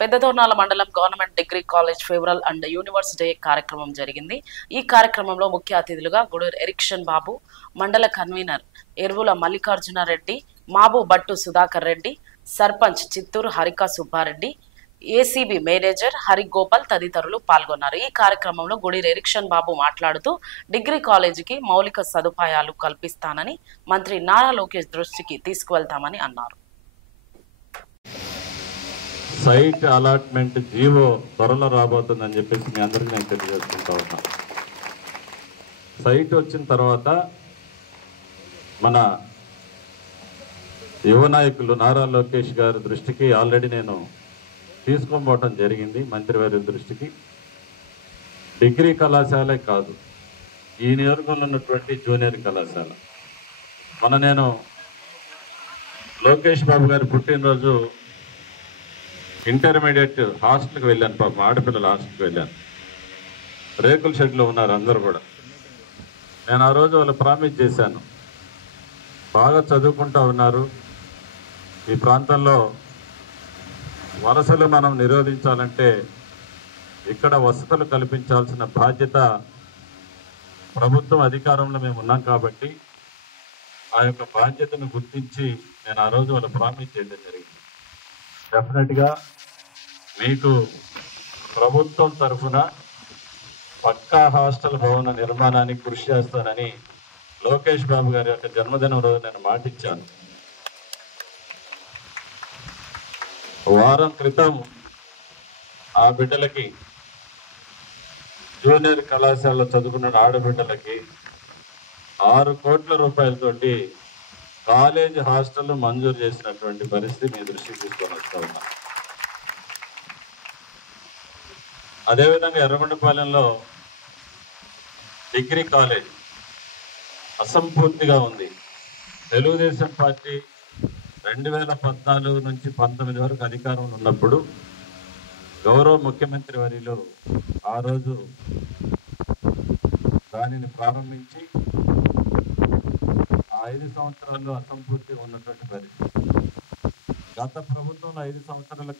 పెద్దదోర్నాల మండలం government degree college farewell and universe day కార్యక్రమం జరిగింది. ఈ కార్యక్రమంలో ముఖ్య అతిథులుగా గుడూరు ఎరిక్షన్ బాబు, మండల కన్వీనర్ ఎరువుల మల్లికార్జునారెడ్డి, మాబు బట్టు సుధాకర్ రెడ్డి, సర్పంచ్ చిత్తూరు హరిక సుబ్బారెడ్డి, ఏసీబీ మేనేజర్ హరిగోపాల్ తదితరులు పాల్గొన్నారు. ఈ కార్యక్రమంలో గుడూరు ఎరిక్షన్ బాబు మాట్లాడుతూ డిగ్రీ కాలేజీకి మౌలిక సదుపాయాలు కల్పిస్తానని మంత్రి నారా లోకేష్ దృష్టికి తీసుకువెళ్తామని అన్నారు. సైట్ అలాట్మెంట్ జీవో త్వరలో రాబోతుందని చెప్పేసి మీ అందరికీ నేను తెలియజేసుకుంటా ఉన్నా. సైట్ వచ్చిన తర్వాత మన యువ నాయకులు నారా లోకేష్ గారి దృష్టికి ఆల్రెడీ నేను తీసుకొని జరిగింది, మంత్రివారి దృష్టికి. డిగ్రీ కళాశాలే కాదు, ఈ నియోజకవర్గంలో ఉన్నటువంటి జూనియర్ కళాశాల. నేను లోకేష్ బాబు గారి పుట్టినరోజు ఇంటర్మీడియట్ హాస్టల్కి వెళ్ళాను. పాపం ఆడపిల్లల హాస్టల్కి వెళ్ళాను. రేకుల షెడ్లో ఉన్నారు అందరూ కూడా. నేను ఆ రోజు వాళ్ళు ప్రామిస్ చేశాను, బాగా చదువుకుంటూ ఉన్నారు, ఈ ప్రాంతంలో వలసలు మనం నిరోధించాలంటే ఇక్కడ వసతులు కల్పించాల్సిన బాధ్యత ప్రభుత్వం అధికారంలో మేము ఉన్నాం కాబట్టి ఆ యొక్క బాధ్యతను గుర్తించి నేను ఆ రోజు వాళ్ళు ప్రామిస్ చేయడం జరిగింది. డెఫినెట్గా మీకు ప్రభుత్వం తరఫున పక్కా హాస్టల్ భవన నిర్మాణానికి కృషి చేస్తానని లోకేష్ బాబు గారి యొక్క జన్మదినం రోజు నేను మాటిచ్చాను. వారం క్రితం ఆ బిడ్డలకి, జూనియర్ కళాశాలలో చదువుకున్న ఆడబిడ్డలకి 6 కోట్ల రూపాయలతోటి కాలేజ్ హాస్టల్ మంజూరు చేసినటువంటి పరిస్థితి మీ దృష్టికి తీసుకొని వస్తూ ఉన్నా. అదేవిధంగా ఎర్రగొండపాలెంలో డిగ్రీ కాలేజ్ అసంపూర్తిగా ఉంది. తెలుగుదేశం పార్టీ 2014 నుంచి 19 వరకు అధికారంలో ఉన్నప్పుడు గౌరవ ముఖ్యమంత్రి వర్యులు ఆ రోజు దానిని ప్రారంభించి 5 సంవత్సరాల్లో అసంపూర్తిగా ఉన్నటువంటి పరిస్థితి. గత ప్రభుత్వంలో 5 సంవత్సరాల